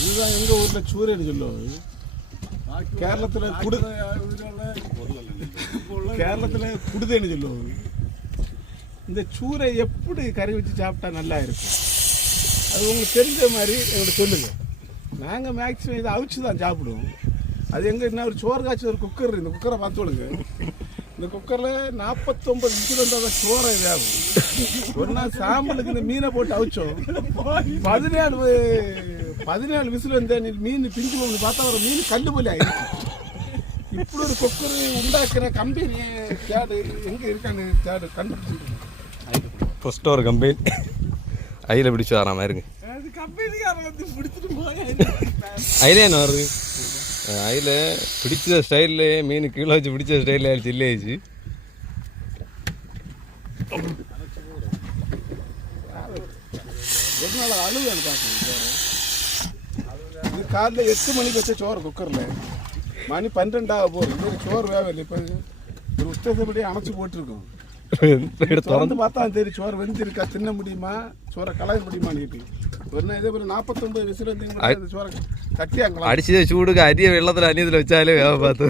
இதுதான் எங்க ஊர்ல சூரியன் சொல்லுவாங்க கேரளத்துல குடு கேரளத்துல குடுதேன்னு சொல்லுவாங்க இந்த சூரை எப்படி கறி வச்சு சாப்பிட்டா நல்லா இருக்கும்? அது உங்களுக்கு தெரிஞ்ச மாதிரி எங்கிட்ட சொல்லுங்க. நாங்கள் மேக்ஸிமம் இதை அவிச்சு தான் சாப்பிடுவோம். அது எங்க என்ன ஒரு சோறு காய்ச்சி ஒரு குக்கர் இந்த குக்கரை பார்த்து விடுங்க இந்த குக்கரில் நாற்பத்தொம்பது விசில் வந்தால் தான் சோறை இதாகும் ஒரு நாள் சாம்பலுக்கு இந்த மீனை போட்டு அவிச்சோம். பதினேழு பதினேழு விசில் வந்தேன் நீ மீன் பிஞ்சு போகணும் பார்த்தா ஒரு மீன் கல்லு போல ஆயிடுச்சு. இப்படி ஒரு குக்கர் உண்டாக்குற கம்பெனி தேடு எங்கே இருக்கான்னு தேடு கண்டுபிடிச்சிருக்கேன் ஃபர்ஸ்ட் ஒரு கம்பெனி ஐயில் பிடிச்சி வர மாதிரி இருக்கு. அது கம்பெனிக்காரன் வந்து பிடிச்சிட்டு போய் ஐலே என்ன வருது? ஐயில் பிடிச்ச ஸ்டைல்லே மீன் கீழே வச்சு பிடிச்ச ஸ்டைலில் ஆயிடுச்சு இல்லை ஆயிடுச்சு. அழுகு பார்க்கணும் இது காலைல எட்டு மணிக்கு வச்ச சோறு குக்கரில். மணி பன்னெண்டாக போகுது. இது சோறு வேவில்லை இப்போ ஒரு உத்தேசப்படி அணைச்சி போட்டிருக்கோம். திறந்து பார்த்தா தெரியும் சோறு வெந்திருக்கா தின்ன முடியுமா? சோறை கலாய முடியுமான்னு ஒரு நாள் இதே போல நாற்பத்தொம்பது விசில் வந்து சோறை கட்டியாங்களா? அடிச்ச சூடுக்கு அரிய வெள்ளத்தில் அந்நியத்தில் வச்சாலே வேக பார்த்து.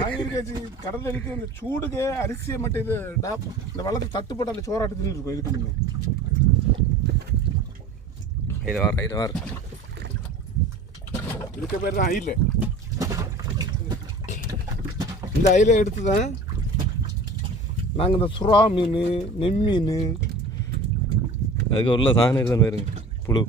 நாங்கள் கடலில் இருக்கு இந்த சூடுக்கு அரிசியை மட்டும் இது டாப் இந்த வள்ளத்தை தட்டு போட்டு அந்த சோறாட்டு தின்னு இருக்கும் இதுக்கு முன்னே. ஐயில் வார ஐயில் வார. இதுக்கு பேர் தான் அயில. இந்த அயிலை எடுத்து தான் நாங்கள் இந்த சுறா மீன் நெம்மீன் அதுக்கு உள்ள சாணம் இருந்த மாதிரி இருக்கு புழு